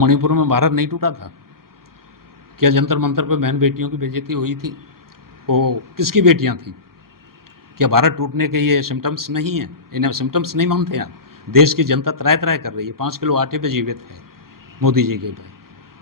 मणिपुर में भारत नहीं टूटा था क्या? जंतर मंतर पे बहन बेटियों की बेइज्जती हुई थी, वो किसकी बेटियां थी? क्या भारत टूटने के ये सिम्टम्स नहीं है? इन्हें सिम्टम्स नहीं मानते आप? देश की जनता त्राय त्राय कर रही है, 5 किलो आटे पे जीवित है मोदी जी के पे।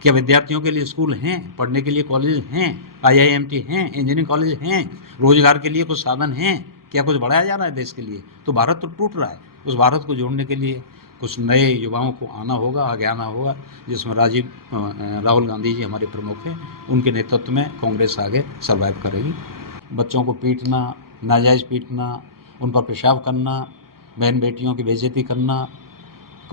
क्या विद्यार्थियों के लिए स्कूल हैं, पढ़ने के लिए कॉलेज हैं, IIMT हैं, इंजीनियरिंग कॉलेज हैं, रोजगार के लिए कुछ साधन हैं? क्या कुछ बढ़ाया जा रहा है देश के लिए? तो भारत तो टूट रहा है। उस भारत को जोड़ने के लिए कुछ नए युवाओं को आना होगा, आगे आना होगा, जिसमें राहुल गांधी जी हमारे प्रमुख हैं। उनके नेतृत्व में कांग्रेस आगे सर्वाइव करेगी। बच्चों को पीटना, नाजायज़ पीटना, उन पर पेशाब करना, बहन बेटियों की बेइज्जती करना,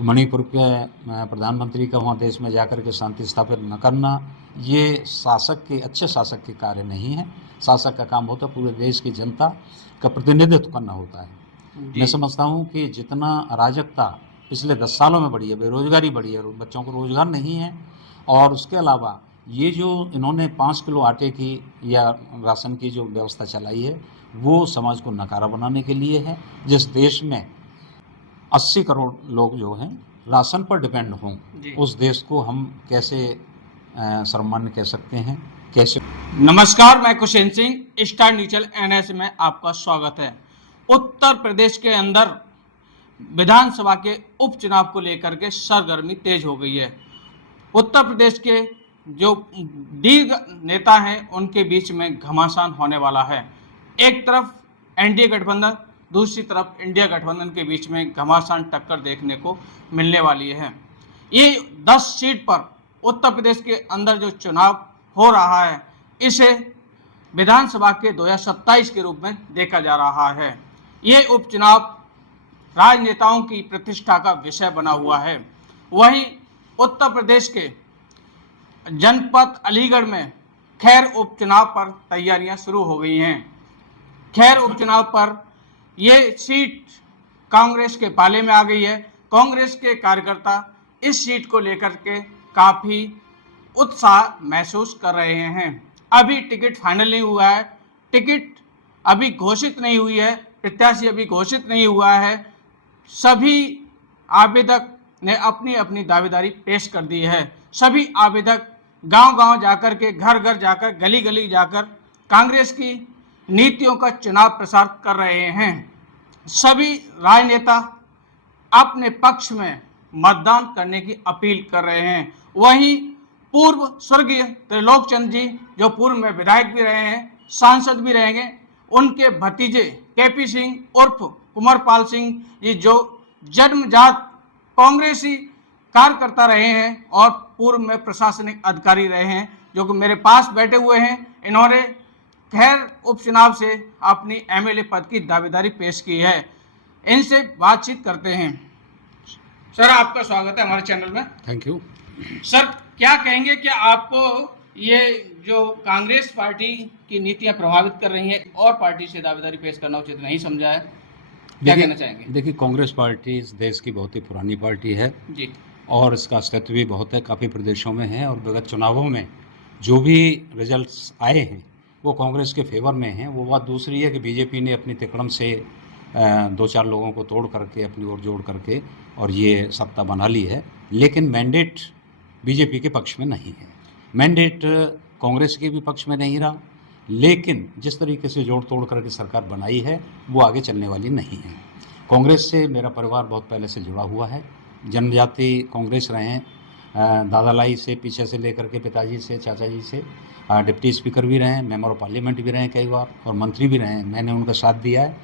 मणिपुर के प्रधानमंत्री का वहाँ देश में जाकर के शांति स्थापित न करना, ये अच्छे शासक के कार्य नहीं है। शासक का काम होता है पूरे देश की जनता का प्रतिनिधित्व करना होता है। मैं समझता हूँ कि जितना अराजकता पिछले 10 सालों में बढ़ी है, बेरोजगारी बढ़ी है, बच्चों को रोजगार नहीं है, और उसके अलावा ये जो इन्होंने 5 किलो आटे की या राशन की जो व्यवस्था चलाई है, वो समाज को नकारा बनाने के लिए है। जिस देश में 80 करोड़ लोग जो हैं राशन पर डिपेंड हों, उस देश को हम कैसे सर्वमान्य कह सकते हैं? कैसे? नमस्कार, मैं कुशेन सिंह, स्टार न्यूज़ NS में आपका स्वागत है। उत्तर प्रदेश के अंदर विधानसभा के उपचुनाव को लेकर के सरगर्मी तेज हो गई है। उत्तर प्रदेश के जो डी नेता हैं उनके बीच में घमासान होने वाला है। एक तरफ NDA गठबंधन, दूसरी तरफ इंडिया गठबंधन के बीच में घमासान टक्कर देखने को मिलने वाली है। ये 10 सीट पर उत्तर प्रदेश के अंदर जो चुनाव हो रहा है, इसे विधानसभा के 2027 के रूप में देखा जा रहा है। ये उपचुनाव राजनेताओं की प्रतिष्ठा का विषय बना हुआ है। वहीं उत्तर प्रदेश के जनपद अलीगढ़ में खैर उपचुनाव पर तैयारियां शुरू हो गई हैं। खैर उपचुनाव पर ये सीट कांग्रेस के पाले में आ गई है। कांग्रेस के कार्यकर्ता इस सीट को लेकर के काफ़ी उत्साह महसूस कर रहे हैं। अभी टिकट फाइनल नहीं हुआ है, टिकट अभी घोषित नहीं हुई है, प्रत्याशी अभी घोषित नहीं हुआ है। सभी आवेदक ने अपनी अपनी दावेदारी पेश कर दी है। सभी आवेदक गांव-गांव जाकर के, घर-घर जाकर, गली-गली जाकर कांग्रेस की नीतियों का चुनाव प्रसार कर रहे हैं। सभी राजनेता अपने पक्ष में मतदान करने की अपील कर रहे हैं। वहीं पूर्व स्वर्गीय त्रिलोक चंद जी, जो पूर्व में विधायक भी रहे हैं, सांसद भी रहेंगे, उनके भतीजे KP सिंह उर्फ कुंवरपाल सिंह जी, जो जन्मजात कांग्रेसी कार्यकर्ता रहे हैं और पूर्व में प्रशासनिक अधिकारी रहे हैं, जो कि मेरे पास बैठे हुए हैं। इन्होंने खैर उपचुनाव से अपनी MLA पद की दावेदारी पेश की है। इनसे बातचीत करते हैं। सर, आपका स्वागत है हमारे चैनल में। थैंक यू सर, क्या कहेंगे कि आपको ये जो कांग्रेस पार्टी की नीतियां प्रभावित कर रही हैं और पार्टी से दावेदारी पेश करना उचित नहीं समझा है? क्या कहना चाहेंगे? देखिए, कांग्रेस पार्टी इस देश की बहुत ही पुरानी पार्टी है जी, और इसका अस्तित्व भी बहुत है, काफ़ी प्रदेशों में है, और विगत चुनावों में जो भी रिजल्ट्स आए हैं वो कांग्रेस के फेवर में हैं। वो बात दूसरी है कि बीजेपी ने अपनी तिकड़म से 2-4 लोगों को तोड़ करके अपनी ओर जोड़ करके और ये सत्ता बना ली है, लेकिन मैंडेट बीजेपी के पक्ष में नहीं है। मैंडेट कांग्रेस के भी पक्ष में नहीं रहा, लेकिन जिस तरीके से जोड़ तोड़ करके सरकार बनाई है वो आगे चलने वाली नहीं है। कांग्रेस से मेरा परिवार बहुत पहले से जुड़ा हुआ है। जनजाति कांग्रेस रहे हैं, दादा लाई से पीछे से लेकर के पिताजी से, चाचा जी से, डिप्टी स्पीकर भी रहे हैं, मेंबर ऑफ पार्लियामेंट भी रहे हैं कई बार, और मंत्री भी रहे हैं। मैंने उनका साथ दिया है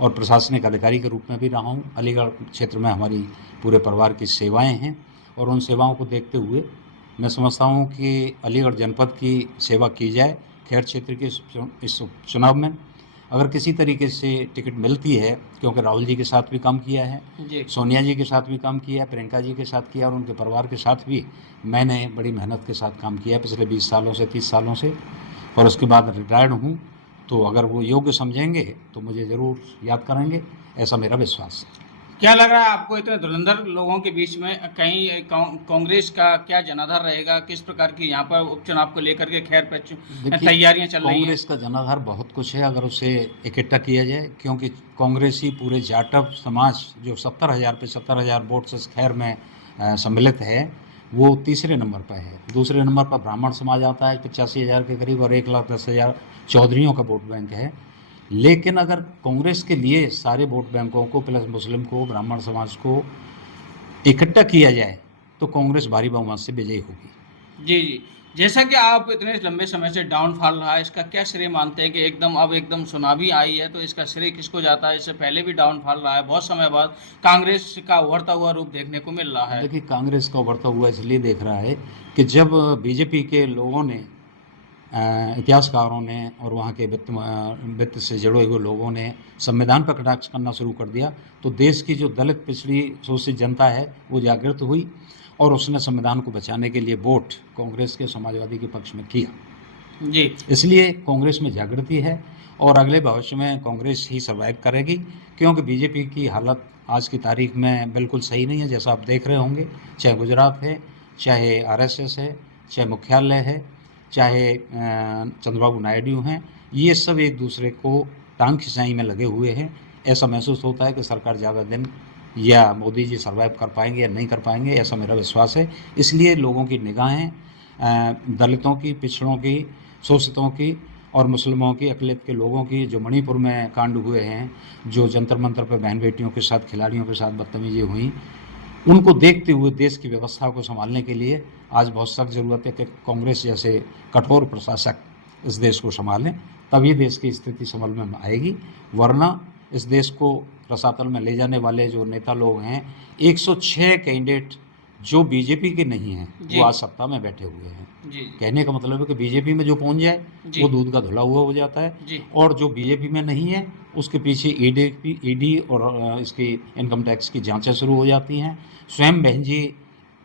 और प्रशासनिक अधिकारी के रूप में भी रहा हूँ। अलीगढ़ क्षेत्र में हमारी पूरे परिवार की सेवाएं हैं, और उन सेवाओं को देखते हुए मैं समझता हूँ कि अलीगढ़ जनपद की सेवा की जाए। खैर क्षेत्र के इस चुनाव में अगर किसी तरीके से टिकट मिलती है, क्योंकि राहुल जी के साथ भी काम किया है, सोनिया जी के साथ भी काम किया है, प्रियंका जी के साथ किया, और उनके परिवार के साथ भी मैंने बड़ी मेहनत के साथ काम किया है पिछले 20 सालों से, 30 सालों से, और उसके बाद रिटायर्ड हूँ। तो अगर वो योग्य समझेंगे तो मुझे ज़रूर याद करेंगे, ऐसा मेरा विश्वास है। क्या लग रहा है आपको, इतने धुरंधर लोगों के बीच में कहीं कांग्रेस का क्या जनाधार रहेगा? किस प्रकार की यहाँ पर उपचुनाव को लेकर के खैर पे तैयारियां चल रही हैं? कांग्रेस का जनाधार बहुत कुछ है अगर उसे इकट्ठा किया जाए, क्योंकि कांग्रेस ही पूरे जाटव समाज जो 70,000 पे 70,000 वोट से खैर में सम्मिलित है, वो तीसरे नंबर पर है। दूसरे नंबर पर ब्राह्मण समाज आता है 85,000 के करीब और 1,10,000 चौधरियों का वोट बैंक है। लेकिन अगर कांग्रेस के लिए सारे वोट बैंकों को प्लस मुस्लिम को, ब्राह्मण समाज को इकट्ठा किया जाए तो कांग्रेस भारी बहुमत से विजयी होगी। जी जी, जैसा कि आप इतने लंबे समय से डाउनफॉल रहा है, इसका क्या श्रेय मानते हैं कि एकदम सुनामी आई है, तो इसका श्रेय किसको जाता है? इससे पहले भी डाउनफॉल रहा है, बहुत समय बाद कांग्रेस का उभरता हुआ रूप देखने को मिल रहा है। देखिए, कांग्रेस का उभरता हुआ इसलिए देख रहा है कि जब बीजेपी के लोगों ने, इतिहासकारों ने और वहाँ के वित्त से जुड़े हुए लोगों ने संविधान पर कटाक्ष करना शुरू कर दिया, तो देश की जो दलित पिछड़ी शोषित जनता है वो जागृत हुई और उसने संविधान को बचाने के लिए वोट कांग्रेस के, समाजवादी के पक्ष में किया। जी, इसलिए कांग्रेस में जागृति है और अगले भविष्य में कांग्रेस ही सर्वाइव करेगी, क्योंकि बीजेपी की हालत आज की तारीख में बिल्कुल सही नहीं है। जैसा आप देख रहे होंगे, चाहे गुजरात है, चाहे आरएसएस है, चाहे मुख्यालय है, चाहे चंद्रबाबू नायडू हैं, ये सब एक दूसरे को टांग खिंचाई में लगे हुए हैं। ऐसा महसूस होता है कि सरकार ज़्यादा दिन या मोदी जी सर्वाइव कर पाएंगे या नहीं कर पाएंगे, ऐसा मेरा विश्वास है। इसलिए लोगों की निगाहें दलितों की, पिछड़ों की, शोषितों की और मुस्लिमों की, अक़लियत के लोगों की, जो मणिपुर में कांड हुए हैं, जो जंतर मंतर पर बहन बेटियों के साथ, खिलाड़ियों के साथ बदतमीजी हुई, उनको देखते हुए देश की व्यवस्था को संभालने के लिए आज बहुत सख्त ज़रूरत है कि कांग्रेस जैसे कठोर प्रशासक इस देश को संभालें, तभी देश की स्थिति संभल में आएगी। वरना इस देश को रसातल में ले जाने वाले जो नेता लोग हैं, 106 कैंडिडेट जो बीजेपी के नहीं हैं, जी। वो आज सत्ता में बैठे हुए हैं। जी, कहने का मतलब है कि बीजेपी में जो पहुंच जाए जी। वो दूध का धुला हुआ हो जाता है, जी, और जो बीजेपी में नहीं है उसके पीछे ईडी और इसकी इनकम टैक्स की जांचें शुरू हो जाती हैं। स्वयं बहन जी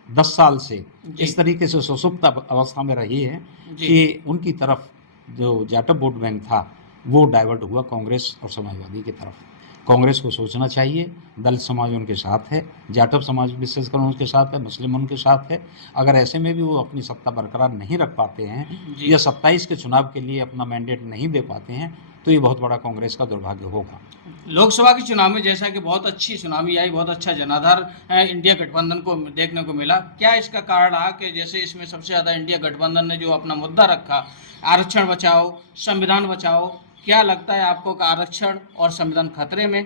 10 साल से जी। इस तरीके से सुसुप्त अवस्था में रही है जी। कि उनकी तरफ जो जाटव वोट बैंक था वो डाइवर्ट हुआ कांग्रेस और समाजवादी की तरफ। कांग्रेस को सोचना चाहिए, दलित समाज उनके साथ है, जाटव समाज विशेषकर उनके साथ है, मुस्लिम उनके साथ है। अगर ऐसे में भी वो अपनी सत्ता बरकरार नहीं रख पाते हैं जी। या 27 के चुनाव के लिए अपना मैंडेट नहीं दे पाते हैं, तो ये बहुत बड़ा कांग्रेस का दुर्भाग्य होगा। लोकसभा के चुनाव में जैसा कि बहुत अच्छी सुनामी आई, बहुत अच्छा जनाधार इंडिया गठबंधन को देखने को मिला, क्या इसका कारण रहा कि जैसे इसमें सबसे ज़्यादा इंडिया गठबंधन ने जो अपना मुद्दा रखा, आरक्षण बचाओ, संविधान बचाओ, क्या लगता है आपको कि आरक्षण और संविधान खतरे में?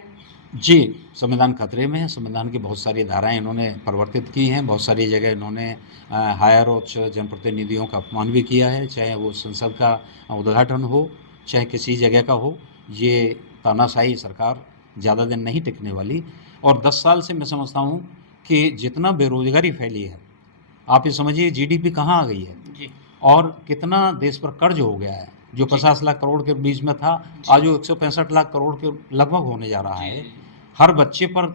जी, संविधान खतरे में है। संविधान की बहुत सारी धाराएं इन्होंने परिवर्तित की हैं, बहुत सारी जगह इन्होंने हायर और जनप्रतिनिधियों का अपमान भी किया है, चाहे वो संसद का उद्घाटन हो, चाहे किसी जगह का हो। ये तानाशाही सरकार ज़्यादा दिन नहीं टिकने वाली। और 10 साल से मैं समझता हूँ कि जितना बेरोजगारी फैली है, आप ये समझिए जीडीपी कहाँ आ गई है जी, और कितना देश पर कर्ज हो गया है। जो 50 लाख करोड़ के बीच में था, जी। आज वो 165 लाख करोड़ के लगभग होने जा रहा जी, है। जी, हर बच्चे पर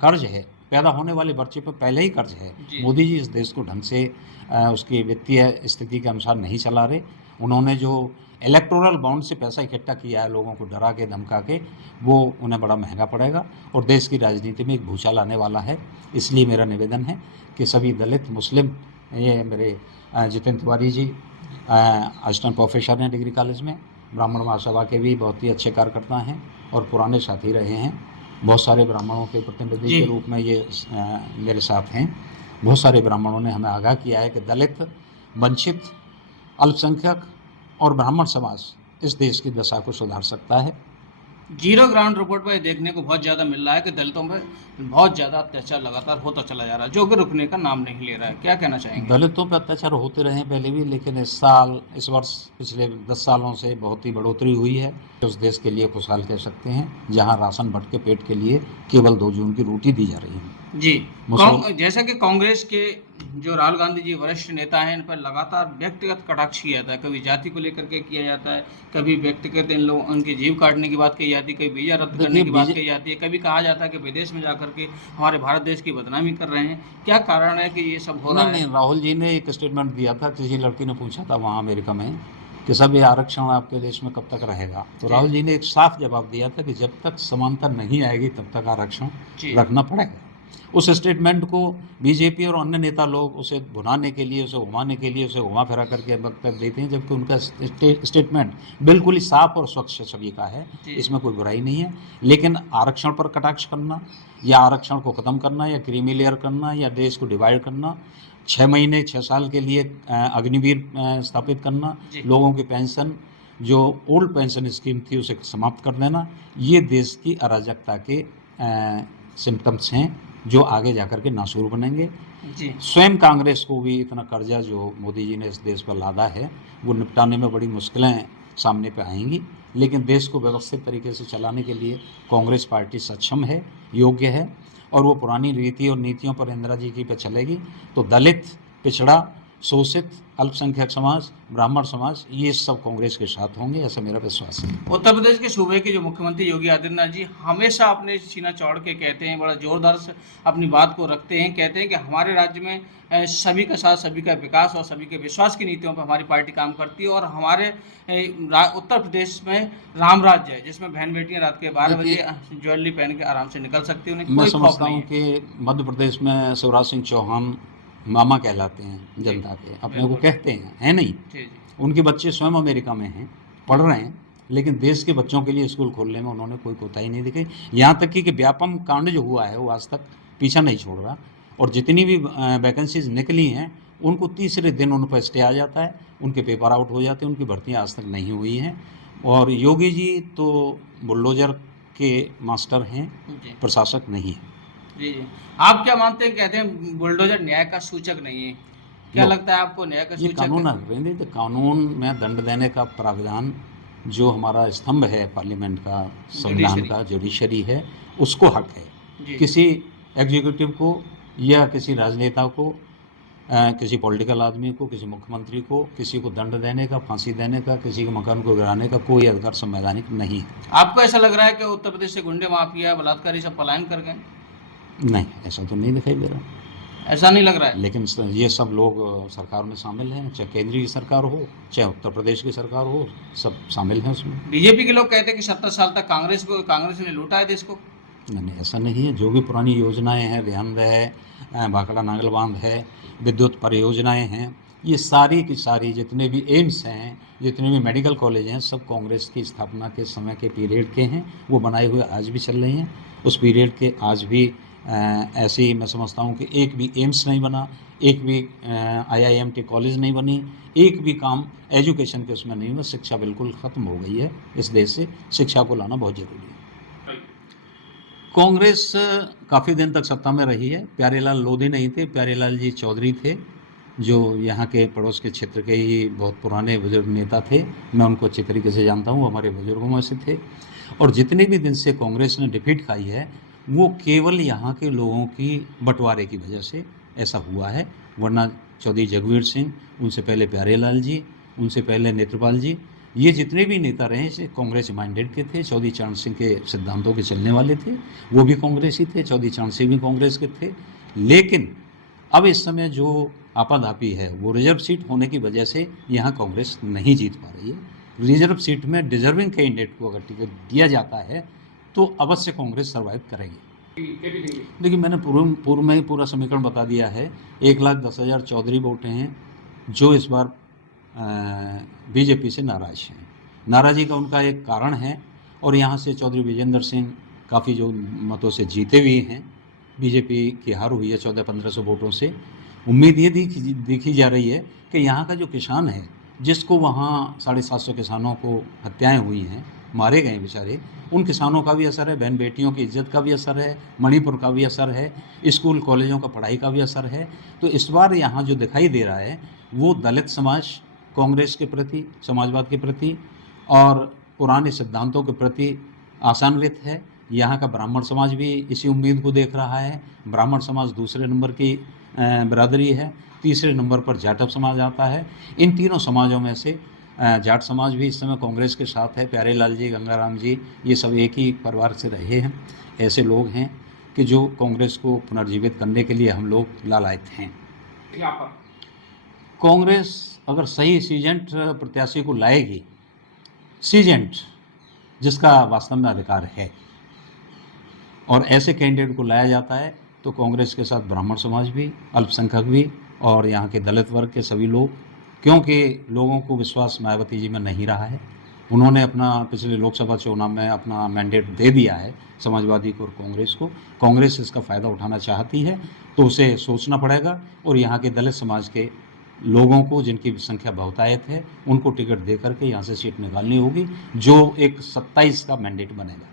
कर्ज है, पैदा होने वाले बच्चे पर पहले ही कर्ज है। जी। मोदी जी इस देश को ढंग से उसकी वित्तीय स्थिति के अनुसार नहीं चला रहे। उन्होंने जो इलेक्टोरल बॉन्ड से पैसा इकट्ठा किया है लोगों को डरा के, धमका के, वो उन्हें बड़ा महंगा पड़ेगा और देश की राजनीति में एक भूचाल आने वाला है। इसलिए मेरा निवेदन है कि सभी दलित, मुस्लिम, ये मेरे जितेंद्र तिवारी जी असिस्टेंट प्रोफेसर हैं डिग्री कॉलेज में, ब्राह्मण महासभा के भी बहुत ही अच्छे कार्यकर्ता हैं और पुराने साथी रहे हैं। बहुत सारे ब्राह्मणों के प्रतिनिधि जी। के रूप में ये मेरे साथ हैं। बहुत सारे ब्राह्मणों ने हमें आगाह किया है कि दलित, वंचित, अल्पसंख्यक और ब्राह्मण समाज इस देश की दशा को सुधार सकता है। जीरो ग्राउंड रिपोर्ट पर देखने को बहुत ज़्यादा मिल रहा है कि दलितों पर बहुत ज़्यादा अत्याचार लगातार होता चला जा रहा है, जो कि रुकने का नाम नहीं ले रहा है। क्या कहना चाहेंगे? दलितों पर अत्याचार होते रहे हैं पहले भी, लेकिन इस वर्ष पिछले 10 सालों से बहुत ही बढ़ोतरी हुई है। उस देश के लिए खुशहाल कह सकते हैं जहां राशन भट के पेट के लिए केवल 2 जून की रोटी दी जा रही है। जी, मुसलमान- जैसा कि कांग्रेस के जो राहुल गांधी जी वरिष्ठ नेता हैं, इन पर लगातार व्यक्तिगत कटाक्ष किया जाता है। कभी जाति को लेकर के किया जाता है, कभी व्यक्तिगत इन लोगों उनकी जीव काटने की बात कही जाती है, कभी वीजा रद्द करने देखिए, की बात कही जाती है, कभी कहा जाता है कि विदेश में जाकर के हमारे भारत देश की बदनामी कर रहे हैं। क्या कारण है कि ये सब हो रहा नहीं, है? राहुल जी ने एक स्टेटमेंट दिया था, किसी लड़की ने पूछा था वहाँ अमेरिका में कि सब ये आरक्षण आपके देश में कब तक रहेगा, तो जी। राहुल जी ने एक साफ जवाब दिया था कि जब तक समानता नहीं आएगी तब तक आरक्षण जी। रखना पड़ेगा। उस स्टेटमेंट को बीजेपी और अन्य नेता लोग उसे भुनाने के लिए, उसे घुमाने के लिए, उसे घुमा फिरा करके वक्तव्य देते हैं, जबकि उनका स्टेटमेंट बिल्कुल ही साफ और स्वच्छ छवि का है। जी। इसमें कोई बुराई नहीं है। लेकिन आरक्षण पर कटाक्ष करना या आरक्षण को ख़त्म करना या क्रीमी लेयर करना या देश को डिवाइड करना, 6 महीने 6 साल के लिए अग्निवीर स्थापित करना, जी। लोगों की पेंशन जो ओल्ड पेंशन स्कीम थी उसे समाप्त कर देना, ये देश की अराजकता के सिम्टम्स हैं जो आगे जाकर के नासूर बनेंगे। जी। स्वयं कांग्रेस को भी इतना कर्जा जो मोदी जी ने इस देश पर लादा है वो निपटाने में बड़ी मुश्किलें सामने पे आएंगी, लेकिन देश को व्यवस्थित तरीके से चलाने के लिए कांग्रेस पार्टी सक्षम है, योग्य है, और वो पुरानी रीति और नीतियों पर इंदिरा जी की पे चलेगी तो दलित, पिछड़ा, शोषित, अल्पसंख्यक समाज, ब्राह्मण समाज, ये सब कांग्रेस के साथ होंगे, ऐसा मेरा विश्वास है। उत्तर प्रदेश के सूबे के जो मुख्यमंत्री योगी आदित्यनाथ जी हमेशा अपने सीना चौड़ के कहते हैं, बड़ा जोरदार से अपनी बात को रखते हैं, कहते हैं कि हमारे राज्य में सभी का साथ, सभी का विकास और सभी के विश्वास की नीतियों पर हमारी पार्टी काम करती है, और हमारे उत्तर प्रदेश में राम राज्य है जिसमें बहन बेटियां रात के 12 बजे ज्वेलरी पहन के आराम से निकल सकती है, उन्हें मैं कोई खौफ समझता नहीं हूँ है। कि मध्य प्रदेश में शिवराज सिंह चौहान मामा कहलाते हैं जनता के, अपने को बिल्कुल। कहते हैं, है नहीं? जी जी। उनके बच्चे स्वयं अमेरिका में हैं, पढ़ रहे हैं, लेकिन देश के बच्चों के लिए स्कूल खोलने में उन्होंने कोई कोताही नहीं दिखाई। यहाँ तक कि व्यापम कांड जो हुआ है वो आज तक पीछा नहीं छोड़ रहा, और जितनी भी वैकेंसीज निकली हैं उनको तीसरे दिन उन पर स्टे आ जाता है, उनके पेपर आउट हो जाते हैं, उनकी भर्तियाँ आज तक नहीं हुई हैं। और योगी जी तो बुलडोजर के मास्टर हैं, जी प्रशासक नहीं है। जी जी। आप क्या मानते हैं? कहते हैं बुलडोजर न्याय का सूचक नहीं है, क्या नो, लगता है आपको न्याय का ये सूचक कानून है? है, तो कानून में दंड देने का प्रावधान जो हमारा स्तंभ है पार्लियामेंट का, संविधान जुडिशरी। का, जुडिशरी है, उसको हक है जी किसी एग्जीक्यूटिव को या किसी राजनेता को, किसी पॉलिटिकल आदमी को, किसी मुख्यमंत्री को, किसी को दंड देने का, फांसी देने का, किसी के मकान को गिराने का कोई अधिकार संवैधानिक नहीं है। आपको ऐसा लग रहा है कि उत्तर प्रदेश से गुंडे माफिया बलात्कारी सब पलायन कर गए? नहीं, ऐसा तो नहीं दिखाई दे रहा, ऐसा नहीं लग रहा है? लेकिन ये सब लोग सरकार में शामिल हैं, चाहे केंद्रीय सरकार हो चाहे उत्तर प्रदेश की सरकार हो, सब शामिल हैं उसमें। बीजेपी के लोग कहते हैं कि 70 साल तक कांग्रेस ने लूटा है देश को। नहीं, ऐसा नहीं है। जो भी पुरानी योजनाएं हैं, रेहंद है, भाखड़ा नांगल बांध है, विद्युत परियोजनाएं हैं, ये सारी की सारी जितने भी एम्स हैं, जितने भी मेडिकल कॉलेज हैं, सब कांग्रेस की स्थापना के समय के पीरियड के हैं, वो बनाए हुए आज भी चल रही हैं। उस पीरियड के आज भी ऐसे ही मैं समझता हूँ कि एक भी एम्स नहीं बना, एक भी IIMT कॉलेज नहीं बनी, एक भी काम एजुकेशन के उसमें नहीं हुआ। शिक्षा बिल्कुल ख़त्म हो गई है इस देश से, शिक्षा को लाना बहुत ज़रूरी है। कांग्रेस काफ़ी दिन तक सत्ता में रही है। प्यारेलाल लोधी नहीं थे, प्यारेलाल जी चौधरी थे, जो यहाँ के पड़ोस के क्षेत्र के ही बहुत पुराने बुजुर्ग नेता थे। मैं उनको अच्छी तरीके से जानता हूँ, हमारे बुजुर्गों में से थे। और जितने भी दिन से कांग्रेस ने डिफीट खाई है वो केवल यहाँ के लोगों की बंटवारे की वजह से ऐसा हुआ है, वरना चौधरी जगवीर सिंह, उनसे पहले प्यारेलाल जी, उनसे पहले नेत्रपाल जी, ये जितने भी नेता रहे से कांग्रेस माइंडेड के थे। चौधरी चरण सिंह के सिद्धांतों के चलने वाले थे, वो भी कांग्रेस ही थे। चौधरी चरण सिंह भी कांग्रेस के थे। लेकिन अब इस समय जो आपाधापी है वो रिजर्व सीट होने की वजह से यहाँ कांग्रेस नहीं जीत पा रही है। रिजर्व सीट में डिजर्विंग कैंडिडेट को अगर टिकट दिया जाता है तो अवश्य कांग्रेस सर्वाइव करेगी। देखिए, मैंने पूर्व में ही पूरा समीकरण बता दिया है। 1,10,000 चौधरी वोट हैं जो इस बार बीजेपी से नाराज हैं। नाराज़ी का उनका एक कारण है, और यहाँ से चौधरी विजेंद्र सिंह काफ़ी जो मतों से जीते हुए हैं। बीजेपी की हार हुई है 1400-1500 वोटों से। उम्मीद ये देखी जा रही है कि यहाँ का जो किसान है, जिसको वहाँ 750 किसानों को हत्याएं हुई हैं, मारे गए बेचारे, उन किसानों का भी असर है, बहन बेटियों की इज्जत का भी असर है, मणिपुर का भी असर है, स्कूल कॉलेजों का पढ़ाई का भी असर है। तो इस बार यहाँ जो दिखाई दे रहा है वो दलित समाज कांग्रेस के प्रति, समाजवाद के प्रति और पुराने सिद्धांतों के प्रति आशान्वित है। यहाँ का ब्राह्मण समाज भी इसी उम्मीद को देख रहा है। ब्राह्मण समाज दूसरे नंबर की बिरादरी है, तीसरे नंबर पर जाटव समाज आता है। इन तीनों समाजों में से जाट समाज भी इस समय कांग्रेस के साथ है। प्यारेलाल जी, गंगाराम जी, ये सब एक ही परिवार से रहे हैं। ऐसे लोग हैं कि जो कांग्रेस को पुनर्जीवित करने के लिए हम लोग लालायित हैं। कांग्रेस अगर सही सीजेंट प्रत्याशी को लाएगी, सीजेंट जिसका वास्तव में अधिकार है, और ऐसे कैंडिडेट को लाया जाता है, तो कांग्रेस के साथ ब्राह्मण समाज भी, अल्पसंख्यक भी और यहाँ के दलित वर्ग के सभी लोग, क्योंकि लोगों को विश्वास मायावती जी में नहीं रहा है, उन्होंने अपना पिछले लोकसभा चुनाव में अपना मैंडेट दे दिया है समाजवादी को और कांग्रेस को। कांग्रेस इसका फ़ायदा उठाना चाहती है तो उसे सोचना पड़ेगा और यहाँ के दलित समाज के लोगों को, जिनकी संख्या बहुतायत है, उनको टिकट दे करके यहाँ से सीट निकालनी होगी, जो एक 27 का मैंडेट बनेगा।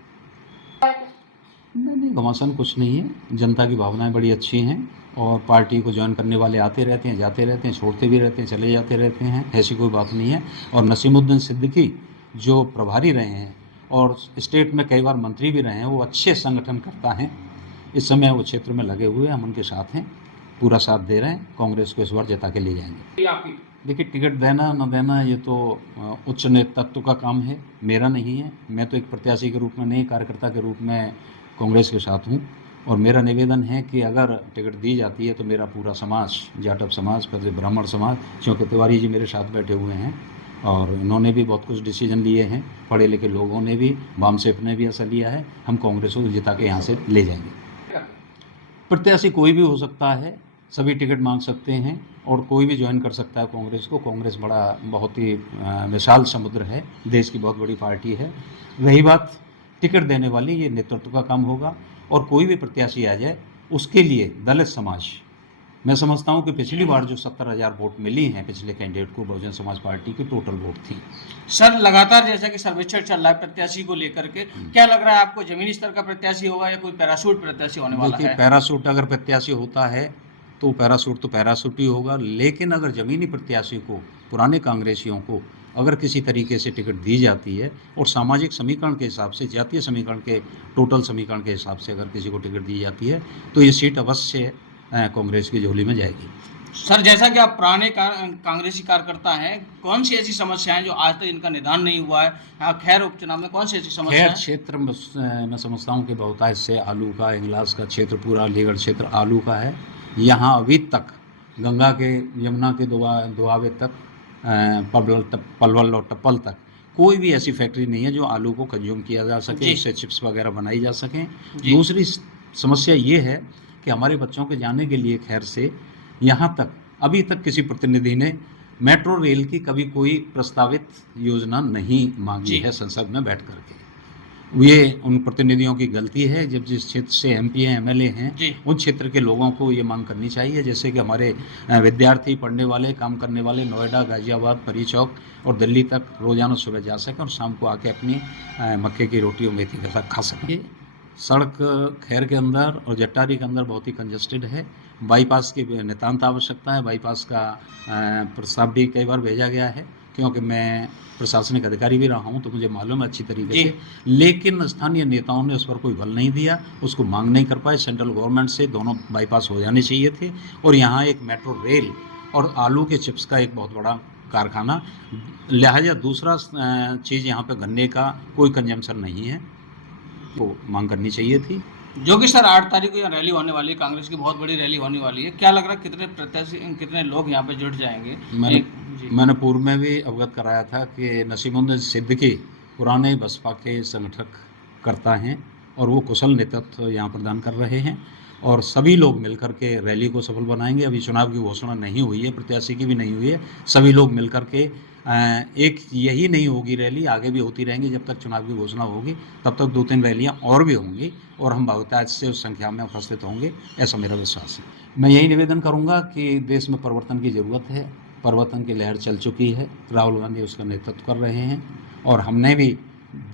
नहीं, घमासान कुछ नहीं है। जनता की भावनाएं बड़ी अच्छी हैं और पार्टी को ज्वाइन करने वाले आते रहते हैं, जाते रहते हैं, छोड़ते भी रहते हैं, चले जाते रहते हैं, ऐसी कोई बात नहीं है। और नसीमुद्दीन सिद्दीकी जो प्रभारी रहे हैं और स्टेट में कई बार मंत्री भी रहे हैं, वो अच्छे संगठनकर्ता हैं। इस समय वो क्षेत्र में लगे हुए हैं, हम उनके साथ हैं, पूरा साथ दे रहे हैं। कांग्रेस को इस बार जिता के ले जाएंगे। देखिए, टिकट देना न देना ये तो उच्च नेतृत्व का काम है, मेरा नहीं है। मैं तो एक प्रत्याशी के रूप में नहीं, कार्यकर्ता के रूप में कांग्रेस के साथ हूँ। और मेरा निवेदन है कि अगर टिकट दी जाती है तो मेरा पूरा समाज, जाटव समाज, फिर ब्राह्मण समाज, क्योंकि तिवारी जी मेरे साथ बैठे हुए हैं और इन्होंने भी बहुत कुछ डिसीजन लिए हैं, पढ़े लिखे लोगों ने भी, वामसेफ ने भी ऐसा लिया है। हम कांग्रेस को जिता के यहाँ से ले जाएंगे। प्रत्याशी कोई भी हो सकता है, सभी टिकट मांग सकते हैं और कोई भी ज्वाइन कर सकता है कांग्रेस को। कांग्रेस बहुत ही विशाल समुद्र है, देश की बहुत बड़ी पार्टी है। रही बात टिकट देने वाली, ये नेतृत्व का काम होगा। और कोई भी प्रत्याशी आ जाए, उसके लिए दलित समाज, मैं समझता हूँ कि पिछली बार जो 70,000 वोट मिली हैं पिछले कैंडिडेट को, बहुजन समाज पार्टी की टोटल वोट थी। सर, लगातार जैसा कि सर्वेक्षण चल रहा है प्रत्याशी को लेकर के, क्या लग रहा है आपको, जमीनी स्तर का प्रत्याशी होगा या कोई पैराशूट प्रत्याशी होने वाला है? देखिए, पैराशूट अगर प्रत्याशी होता है तो पैराशूट ही होगा। लेकिन अगर ज़मीनी प्रत्याशी को, पुराने कांग्रेसियों को अगर किसी तरीके से टिकट दी जाती है और सामाजिक समीकरण के हिसाब से, जातीय समीकरण के, टोटल समीकरण के हिसाब से अगर किसी को टिकट दी जाती है तो ये सीट अवश्य कांग्रेस की झोली में जाएगी। सर, जैसा कि आप पुराने कांग्रेसी कार्यकर्ता हैं, कौन सी ऐसी समस्याएं जो आज तक इनका निदान नहीं हुआ है? खैर उपचुनाव में कौन सी ऐसी समस्या खैर क्षेत्र में मैं समझता हूँ कि बहुतायत से आलू का, इंगलास का क्षेत्र, पूरा अलीगढ़ क्षेत्र आलू का है। यहाँ अभी तक गंगा के, यमुना के दोआबे तक, पलवल और टप्पल तक कोई भी ऐसी फैक्ट्री नहीं है जो आलू को कंज्यूम किया जा सके, उससे चिप्स वगैरह बनाई जा सकें। दूसरी समस्या ये है कि हमारे बच्चों के जाने के लिए खैर से यहाँ तक अभी तक किसी प्रतिनिधि ने मेट्रो रेल की कभी कोई प्रस्तावित योजना नहीं मांगी है संसद में बैठ करके। ये उन प्रतिनिधियों की गलती है। जब जिस क्षेत्र से एमपी हैं, एमएलए हैं, उन क्षेत्र के लोगों को ये मांग करनी चाहिए। जैसे कि हमारे विद्यार्थी, पढ़ने वाले, काम करने वाले नोएडा, गाजियाबाद, परी चौक और दिल्ली तक रोज़ाना सुबह जा सकें और शाम को आके अपनी मक्के की रोटी और मेथी के साथ खा सकें। सड़क खैर के अंदर और जट्टारी के अंदर बहुत ही कंजस्टेड है। बाईपास की नितांत आवश्यकता है। बाईपास का प्रस्ताव भी कई बार भेजा गया है, क्योंकि मैं प्रशासनिक अधिकारी भी रहा हूं तो मुझे मालूम है अच्छी तरीके से। लेकिन स्थानीय नेताओं ने उस पर कोई बल नहीं दिया, उसको मांग नहीं कर पाए। सेंट्रल गवर्नमेंट से दोनों बाईपास हो जाने चाहिए थे। और यहाँ एक मेट्रो रेल और आलू के चिप्स का एक बहुत बड़ा कारखाना, लिहाजा दूसरा चीज़ यहाँ पे गन्ने का कोई कंजम्पशन नहीं है, तो मांग करनी चाहिए थी। जो कि सर 8 तारीख को यहाँ रैली होने वाली है, कांग्रेस की बहुत बड़ी रैली होने वाली है। क्या लग रहा है कितने प्रत्याशी, कितने लोग यहाँ पे जुट जाएंगे? मैंने पूर्व में भी अवगत कराया था कि नसीमुद्दीन सिद्दीकी पुराने बसपा के संगठक करता हैं और वो कुशल नेतृत्व यहाँ प्रदान कर रहे हैं और सभी लोग मिलकर के रैली को सफल बनाएंगे। अभी चुनाव की घोषणा नहीं हुई है, प्रत्याशी की भी नहीं हुई है। सभी लोग मिलकर के एक यही नहीं होगी रैली, आगे भी होती रहेंगी। जब तक चुनाव की घोषणा होगी तब तक 2-3 रैलियां और भी होंगी और हम बहुतायत से उस संख्या में उपस्थित होंगे, ऐसा मेरा विश्वास है। मैं यही निवेदन करूंगा कि देश में परिवर्तन की ज़रूरत है। परिवर्तन की लहर चल चुकी है, राहुल गांधी उसका नेतृत्व कर रहे हैं और हमने भी,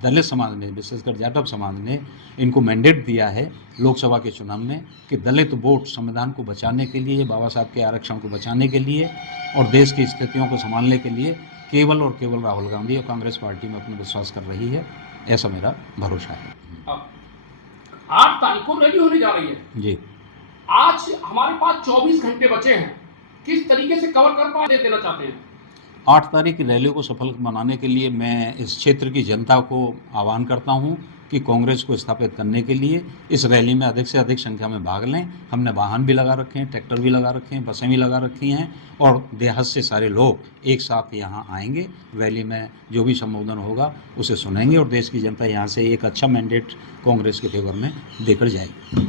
दलित समाज ने, विशेषकर जाटव समाज ने इनको मैंडेट दिया है लोकसभा के चुनाव में कि दलित वोट संविधान को बचाने के लिए, बाबा साहब के आरक्षण को बचाने के लिए और देश की स्थितियों को संभालने के लिए केवल और केवल राहुल गांधी और कांग्रेस पार्टी में अपना विश्वास कर रही है, ऐसा मेरा भरोसा है। 8 तारीख को रैली होने जा रही है जी। आज हमारे पास 24 घंटे बचे हैं, किस तरीके से कवर कर पा देना चाहते हैं? 8 तारीख की रैली को सफल बनाने के लिए मैं इस क्षेत्र की जनता को आह्वान करता हूं कि कांग्रेस को स्थापित करने के लिए इस रैली में अधिक से अधिक संख्या में भाग लें। हमने वाहन भी लगा रखे हैं, ट्रैक्टर भी लगा रखे हैं, बसें भी लगा रखी हैं और देहात से सारे लोग एक साथ यहाँ आएंगे। रैली में जो भी संबोधन होगा उसे सुनेंगे और देश की जनता यहाँ से एक अच्छा मैंडेट कांग्रेस के फेवर में देकर जाएगी।